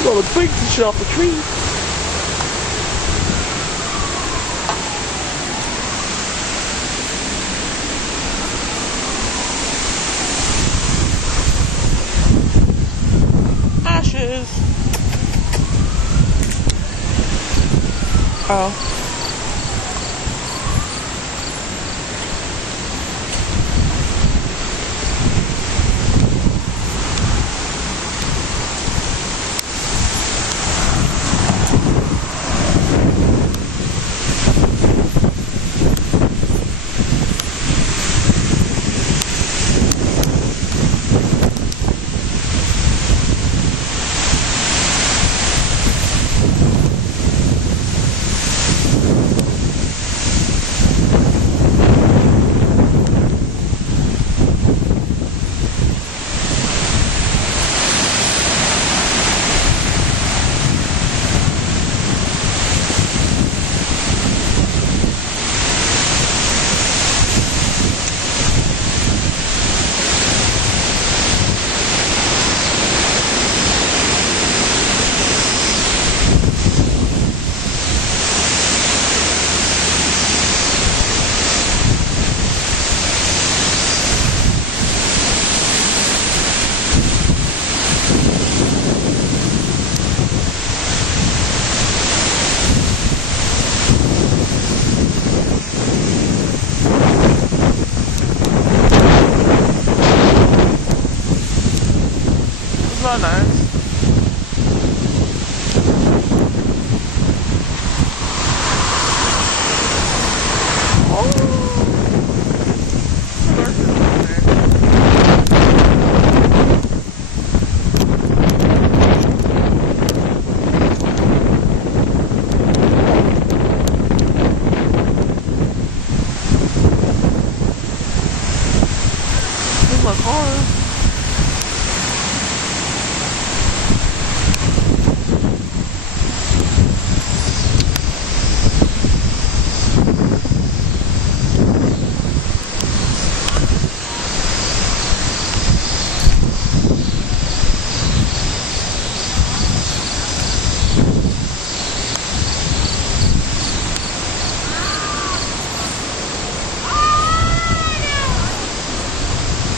Get all the twigs and shit off the tree. Ashes. Oh. Not nice. Here's my car.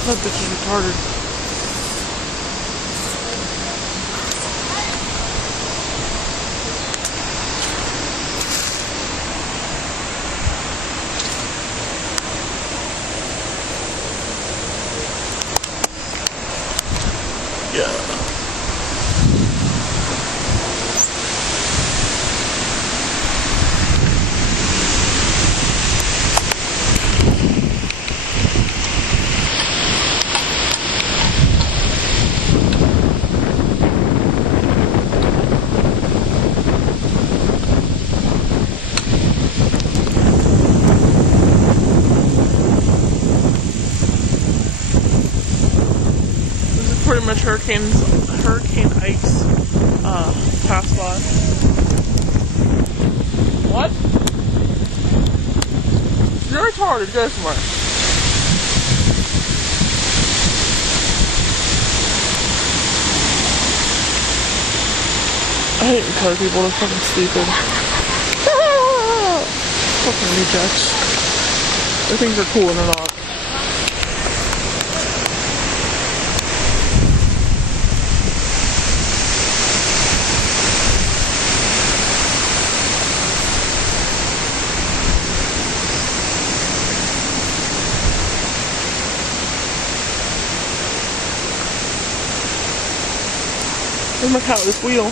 That bitch is retarded. Yeah. Pretty much Hurricane Ike's pass by. What? You're retarded, go somewhere. I hate retarded people, they're fucking stupid. Fucking rejects. They think they're cool and they're not. Where's my cat with this wheel?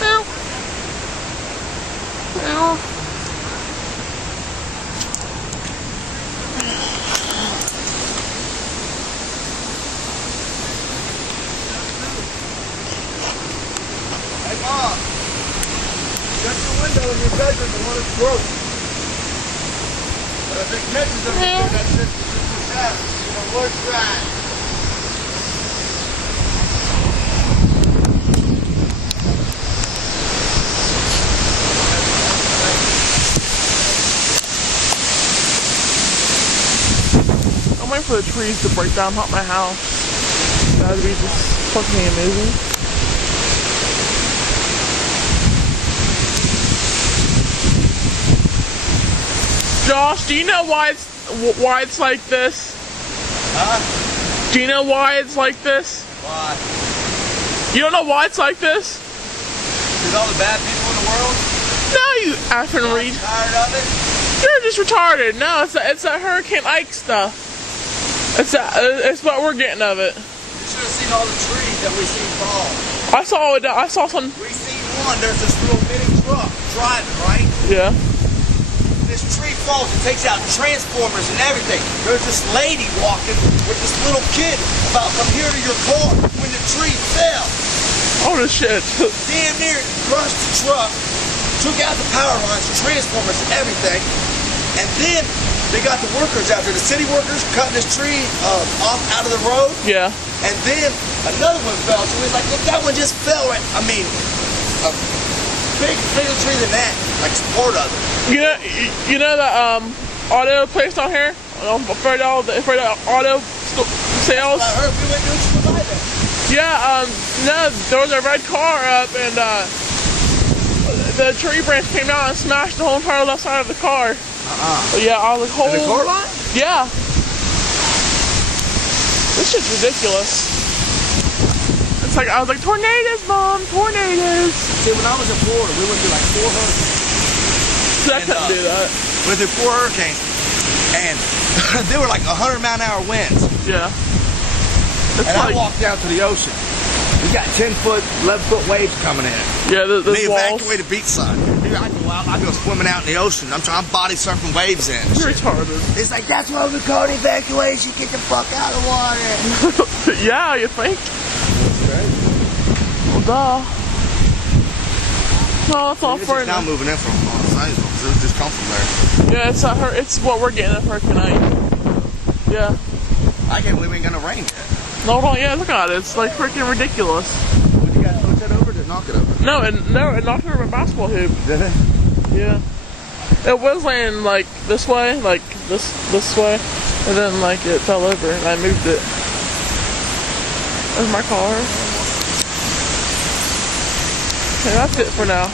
Meow. Meow. Hey, Bob. Shut your window in your bedroom and let us broke. But if it catches them, that's just happens. You know, worst ride. I'm waiting for the trees to break down, help my house. That would be just fucking amazing. Josh, do you know why it's like this? Huh? Do you know why it's like this? Why? You don't know why it's like this? There's all the bad people in the world. No, you effing I'm read. tired of it. You're just retarded. No, it's that Hurricane Ike stuff. It's what we're getting of it. You should have seen all the trees that we seen fall. I saw it. I saw some. We seen one. There's this little mini truck driving, right? Yeah. This tree falls and takes out transformers and everything. There's this lady walking with this little kid about from here to your car when the tree fell. Oh the shit. Damn near crushed the truck, took out the power lines, transformers and everything. And then they got the workers out there, the city workers cutting this tree off out of the road. Yeah. And then another one fell. So it was like, look, that one just fell. Right. I mean, a bigger tree than that, like support of it. You know that auto place down here? Fredo Auto Sales. I heard we went to buy that. Yeah. No, there was a red car up, and the tree branch came down and smashed the whole entire left side of the car. Yeah, I was like, In the car line? Yeah. This shit's ridiculous. It's like, I was like, tornadoes, Mom, tornadoes. See, when I was in Florida, we went through like 4 hurricanes. I couldn't do that. We went through 4 hurricanes, and they were like 100-mile-an-hour winds. Yeah. It's And like, I walked down to the ocean. We got 10-foot, 11-foot waves coming in. yeah, They those walls. evacuated beachside. Dude, I go out, I go swimming out in the ocean. I'm body surfing waves in. You're retarded. It's like, that's why we call it evacuation. Get the fuck out of the water. Yeah, you think? Well, duh. No, it's all for now moving in from Zanesville because it was just come from there. Yeah, it's what we're getting at Hurricane Ike. Yeah. I can't believe it ain't gonna rain yet. No, yeah, look at it. It's like freaking ridiculous. Would you guys push that over to knock it over? No, it knocked over a basketball hoop. Did it? Yeah. It was laying like this way, like this way, and then like it fell over and I moved it. There's my car. Okay, that's it for now.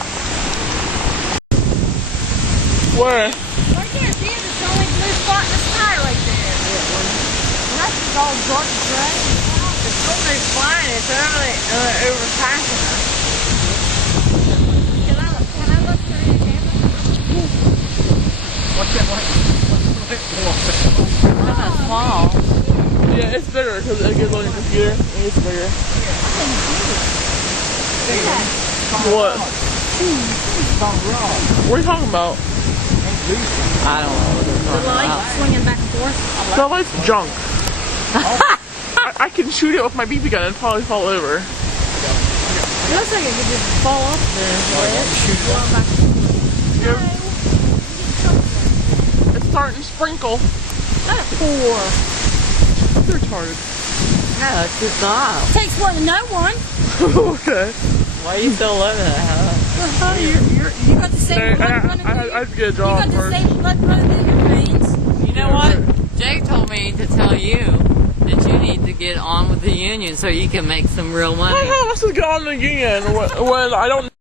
Where? Right there, see, it's the only blue spot in the sky right there. And that's just all dark and gray. The storm's flying, it's overpassing us. Can I look through your camera? What's that like? It's kind of small. Yeah, it's bigger because it gets on your computer. It's bigger. What? What are you talking about? I don't know what they're talking about. The light swinging back and forth. That light's junk. I can shoot it with my BB gun and probably fall over. It looks like it could just fall off there. It's starting to sprinkle. Not a pour. You're retarded. No, it's just not. Takes one to know one. Okay. Why are you still living in that house? You got the same blood running through I have to get a job You got first. the same blood running through your veins. You know what? Jake told me to tell you that you need to get on with the union so you can make some real money. How am I supposed to get on the union when I don't